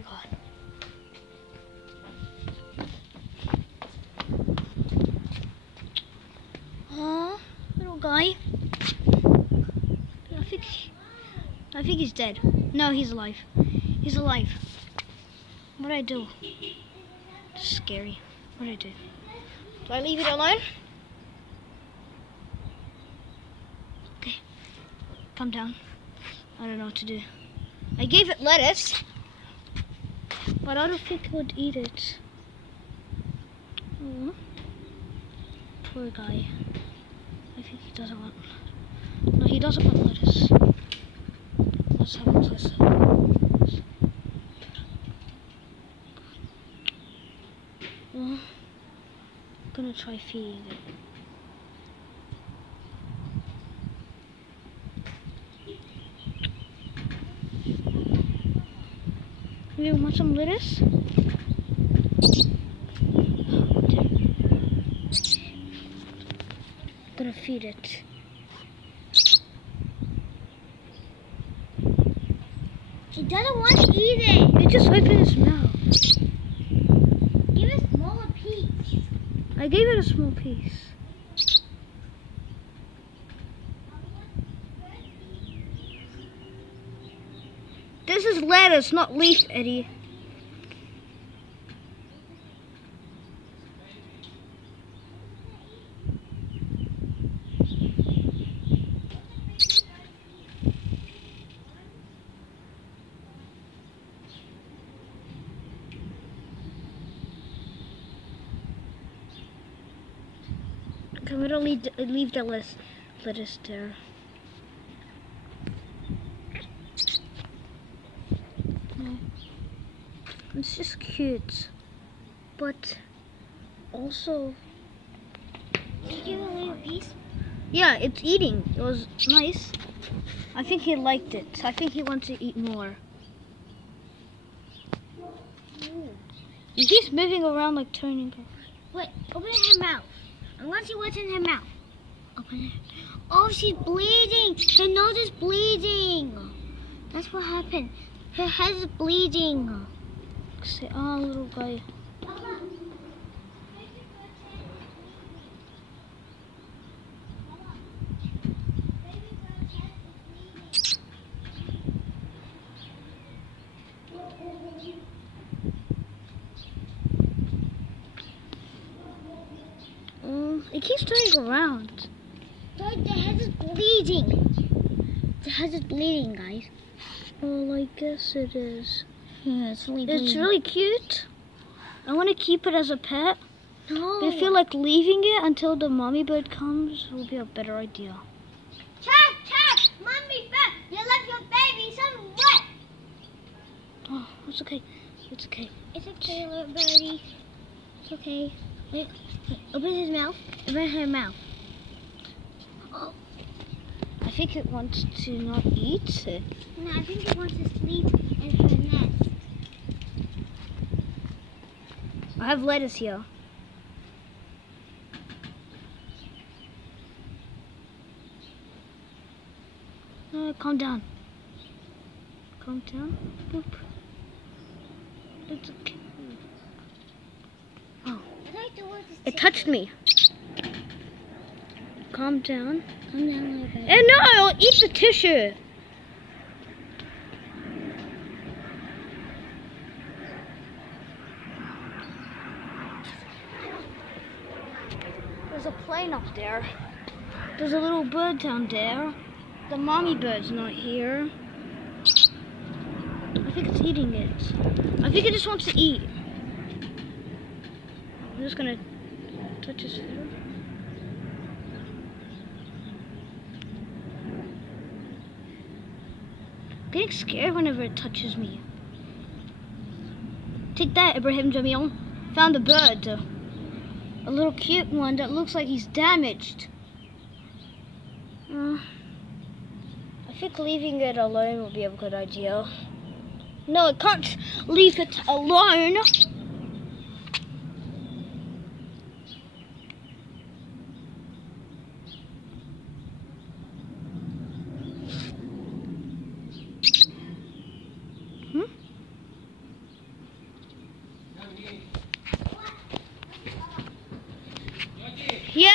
my god. Little guy. I think he's dead. No, he's alive. He's alive. What do I do? It's scary. What do I do? Do I leave it alone? Okay. Calm down. I don't know what to do. I gave it lettuce, but I don't think it would eat it. Oh, poor guy. I think he doesn't want. No, he doesn't want lettuce. Let's have a close up. Well, I'm gonna try feeding it. You want some lettuce? I'm gonna feed it. It doesn't want to eat it. It just opened its mouth. Give it a smaller piece. I gave it a small piece. This is lettuce, not leaf, Eddie. I'm gonna leave the lettuce there. It's just cute, but also. Did you give it a little piece? Yeah, it's eating. It was nice. I think he liked it. I think he wants to eat more. He keeps moving around like turning. Wait, open her mouth. I want to see what's in her mouth. Open it. Oh, she's bleeding. Her nose is bleeding. That's what happened. Her head is bleeding. Say, oh, little guy. It keeps turning around. But the head is bleeding. The head is bleeding, guys. Well, I guess it is. Yeah, it's really bleeding. It's really cute. I want to keep it as a pet. No. But I feel like leaving it until the mommy bird comes will be a better idea. Check! Mommy bird, you left your baby somewhere. Oh, it's okay. It's okay. It's okay, little birdie. It's okay. Wait, open his mouth. Open her mouth. Oh. I think it wants to not eat it. No, I think it wants to sleep in her nest. I have lettuce here. Calm down. Calm down. Boop. It's okay. Oh. It touched me. Calm down. Calm down, little birdie. And no, I'll eat the tissue. There's a plane up there. There's a little bird down there. The mommy bird's not here. I think it's eating it. I think it just wants to eat. I'm just gonna touch his food. I'm getting scared whenever it touches me. Take that, Ibrahim Jamil. Found a bird. A little cute one that looks like he's damaged. I think leaving it alone will be a good idea. No, I can't leave it alone. Yeah?